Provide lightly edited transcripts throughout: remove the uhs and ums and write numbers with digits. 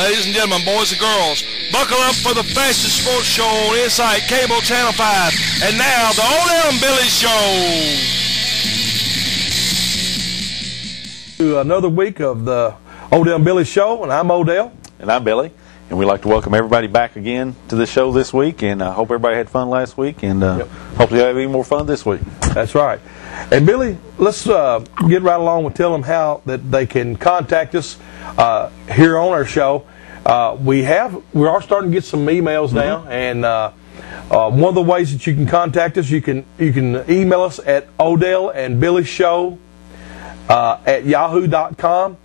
Ladies and gentlemen, boys and girls, buckle up for the fastest sports show on Insight Cable Channel 5. And now, the Odell and Billy Show. Another week of the Odell and Billy Show, and I'm Odell. And I'm Billy. And we'd like to welcome everybody back again to the show this week, and I hope everybody had fun last week, and hopefully you'll have even more fun this week. That's right. And Billy, let's get right along with telling them how that they can contact us here on our show. We are starting to get some emails now, and one of the ways that you can contact us, you can email us at odellandbillyshow@yahoo.com.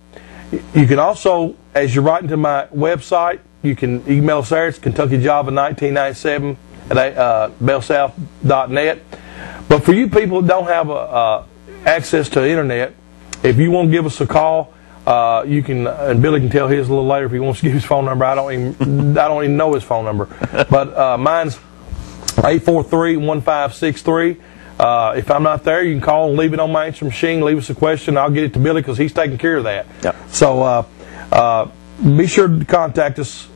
You can also, as you're writing to my website, you can email us there. It's KentuckyJava1997 at bellsouth.net. But for you people that don't have access to the internet, if you want to give us a call, you can. And Billy can tell his a little later if he wants to give his phone number. I don't even know his phone number. But mine's 843-1563. If I'm not there, you can call and leave it on my answer machine. Leave us a question. I'll get it to Billy because he's taking care of that. Yep. So be sure to contact us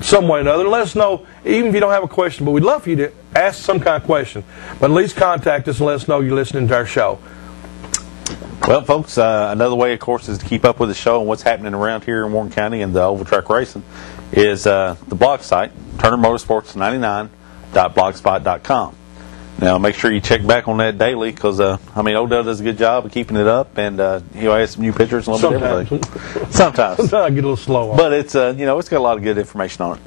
some way or another. Let us know, even if you don't have a question. But we'd love for you to ask some kind of question. But at least contact us and let us know you're listening to our show. Well, folks, another way, of course, is to keep up with the show and what's happening around here in Warren County and the oval track racing is the blog site, TurnerMotorsports99.blogspot.com. Now, make sure you check back on that daily because, Odell does a good job of keeping it up, and he'll add some new pictures and a little bit of everything. Sometimes. Sometimes I get a little slow on it. But it's, it's got a lot of good information on it.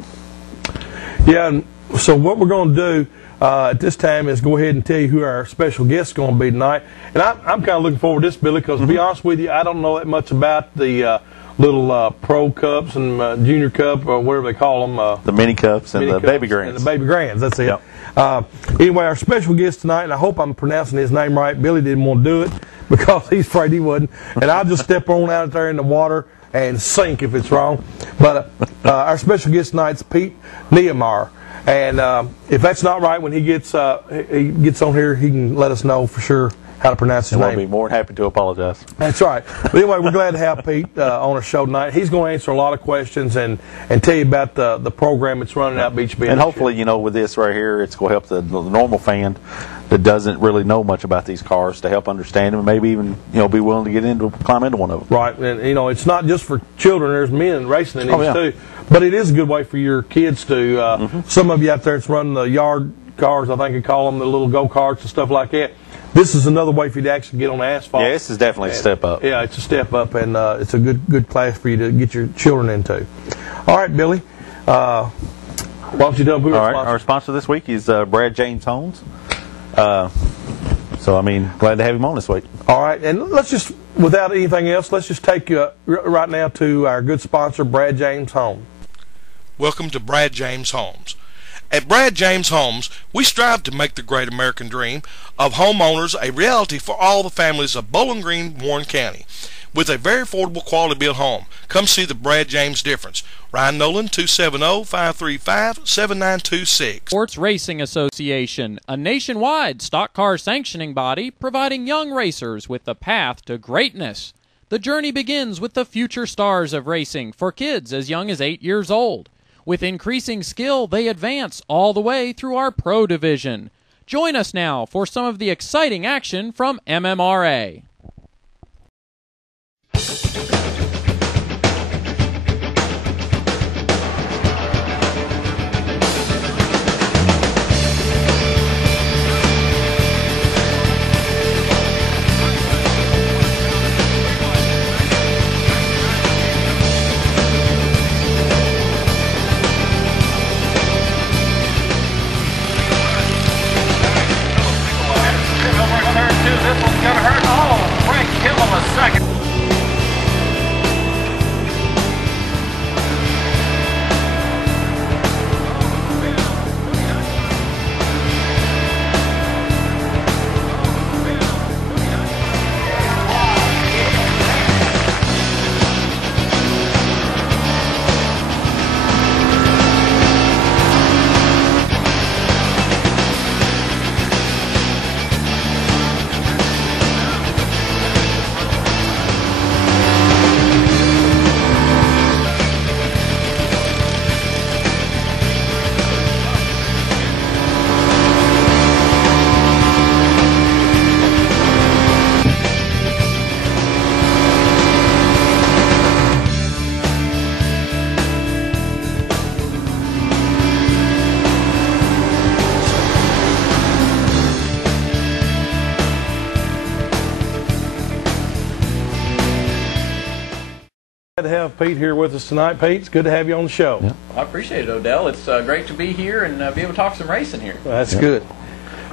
Yeah, and so what we're going to do at this time is go ahead and tell you who our special guest is going to be tonight. And I'm kind of looking forward to this, Billy, because to be honest with you, I don't know that much about the little Pro Cups and Junior Cup, or whatever they call them. The Mini Cups and the Baby Grands. And the Baby Grands, that's it. Yep. Anyway, our special guest tonight, and I hope I'm pronouncing his name right. Billy didn't want to do it because he's afraid he wouldn't. And I'll just step on out there in the water and sink if it's wrong. But our special guest tonight is Pete Neimeier. And if that's not right, when he gets on here, he can let us know for sure how to pronounce his name. I'll be more than happy to apologize. That's right. But anyway, we're glad to have Pete on our show tonight. He's going to answer a lot of questions and tell you about the program that's running out Beach Bend. And hopefully, with this right here, it's going to help the normal fan that doesn't really know much about these cars to help understand them and maybe even, be willing to climb into one of them. Right. And, it's not just for children. There's men racing in these too. But it is a good way for your kids to, some of you out there that's running the yard cars, I think you call them, the little go-karts and stuff like that. This is another way for you to actually get on the asphalt. Yeah, this is definitely a step up. Yeah, it's a step up, and it's a good class for you to get your children into. All right, Billy. Why don't you tell them who our sponsor? Our sponsor this week is Brad James Homes. Glad to have him on this week. All right, and let's just, without anything else, let's just take you right now to our good sponsor, Brad James Homes. Welcome to Brad James Homes. At Brad James Homes, we strive to make the great American dream of homeowners a reality for all the families of Bowling Green, Warren County. With a very affordable quality built home, come see the Brad James difference. Ryan Nolan, 270-535-7926. Sports Racing Association, a nationwide stock car sanctioning body providing young racers with the path to greatness. The journey begins with the future stars of racing for kids as young as 8 years old. With increasing skill, they advance all the way through our Pro Division. Join us now for some of the exciting action from MMRA. This one's gonna hurt. Oh, Frank, give him a second. Glad to have Pete here with us tonight. Pete, it's good to have you on the show. Yeah. I appreciate it, Odell. It's great to be here and be able to talk some racing here. That's good.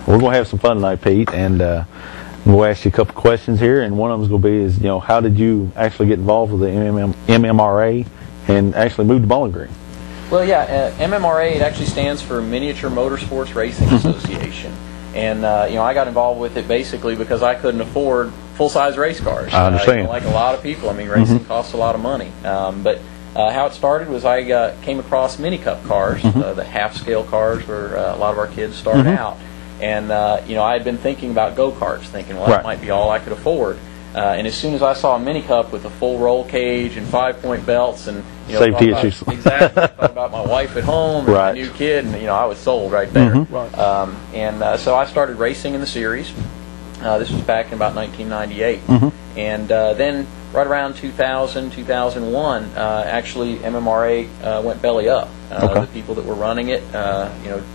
We're going to have some fun tonight, Pete, and we'll ask you a couple questions here, and one of them is going to be is, how did you actually get involved with the MMRA and actually move to Bowling Green? Well, yeah, MMRA, it actually stands for Miniature Motorsports Racing Association. And, I got involved with it basically because I couldn't afford full-size race cars. I understand. Like a lot of people. I mean, racing costs a lot of money. But how it started was I came across mini cup cars, the half-scale cars where a lot of our kids start out. And, I had been thinking about go-karts, thinking, well, that might be all I could afford. And as soon as I saw a mini cup with a full roll cage and 5-point belts and safety issues, exactly, I thought about my wife at home and my new kid, and I was sold right there. So I started racing in the series. This was back in about 1998, and then right around 2000, 2001, actually MMRA went belly up. The people that were running it,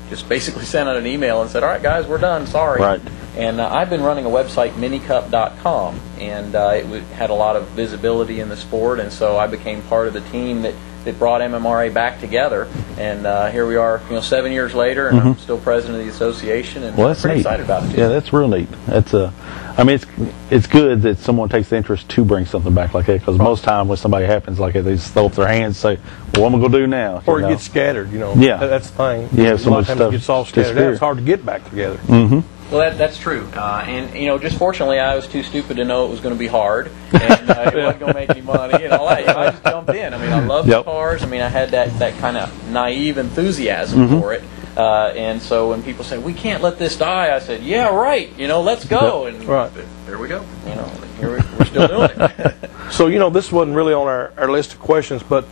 just basically sent out an email and said, "All right, guys, we're done. Sorry." Right. And I've been running a website, minicup.com, and it had a lot of visibility in the sport, and so I became part of the team that brought MMRA back together. And here we are, 7 years later, and I'm still president of the association, and I'm pretty excited about it too. Yeah, that's real neat. That's it's good that someone takes the interest to bring something back like that, because most time when somebody happens like that, they just throw up their hands and say, "Well, what am I going to do now?" Or it gets scattered. Yeah, that's the thing. You have so much stuff. It gets all scattered out. It's hard to get back together. Well, that's true. And, just fortunately, I was too stupid to know it was going to be hard, and it wasn't going to make any money and all that. I just jumped in. I mean, I love the cars. I mean, I had that kind of naive enthusiasm for it. And so when people say, "We can't let this die," I said, "Yeah, right. Let's go." And there we go. Here we're still doing it. So, this wasn't really on our list of questions, but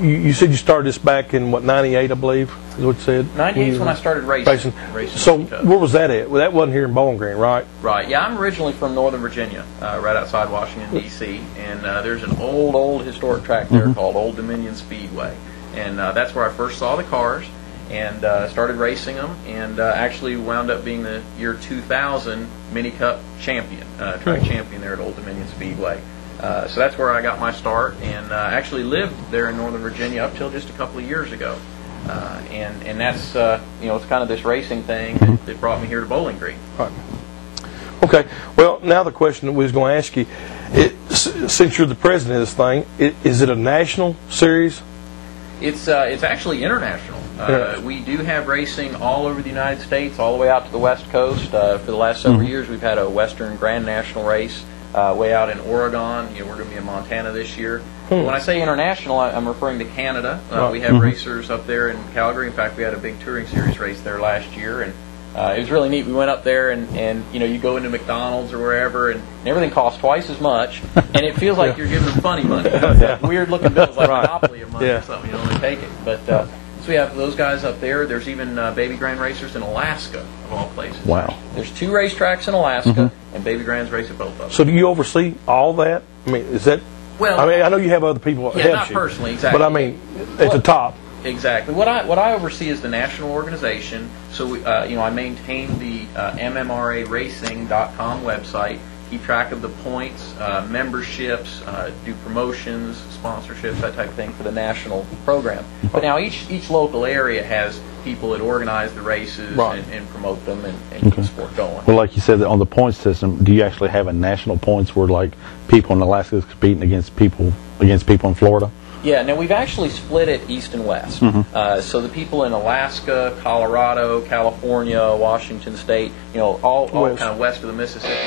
you said you started this back in, 98, I believe, is what you said? 98 is when I started racing. So where was that at? Well, that wasn't here in Bowling Green, right? Right. Yeah, I'm originally from Northern Virginia, right outside Washington, D.C., and there's an old historic track there called Old Dominion Speedway, and that's where I first saw the cars and started racing them, and actually wound up being the year 2000 Mini Cup champion, track champion there at Old Dominion Speedway. So that's where I got my start, and actually lived there in Northern Virginia up till just a couple of years ago. And that's, it's kind of this racing thing that brought me here to Bowling Green. Right. Okay. Well, now the question that we was going to ask you, since you're the president of this thing, is it a national series? It's actually international. We do have racing all over the United States, all the way out to the West Coast. For the last several years, we've had a Western Grand National race way out in Oregon. We're going to be in Montana this year. When I say international, I'm referring to Canada. We have racers up there in Calgary. In fact, we had a big touring series race there last year, and it was really neat. We went up there, and you go into McDonald's or wherever, and everything costs twice as much, and it feels like you're giving them funny money. Weird-looking bills, like Monopoly of money or something. They take it. But so we have those guys up there. There's even Baby Grand racers in Alaska, of all places. Wow. There's 2 racetracks in Alaska, and Baby Grands race at both of them. So do you oversee all that? I mean, is that... Well, I mean, I know you have other people that help you. Not personally, exactly. But I mean, at the top. Exactly. What I oversee is the national organization. So I maintain the MMRARacing.com website, keep track of the points, memberships, do promotions, sponsorships, that type of thing for the national program. But now each local area has people that organize the races and promote them and keep the sport going. Well, like you said, on the point system, do you actually have a national points where like people in Alaska is competing against people in Florida? Yeah, now we've actually split it east and west. So the people in Alaska, Colorado, California, Washington State, all kind of west of the Mississippi.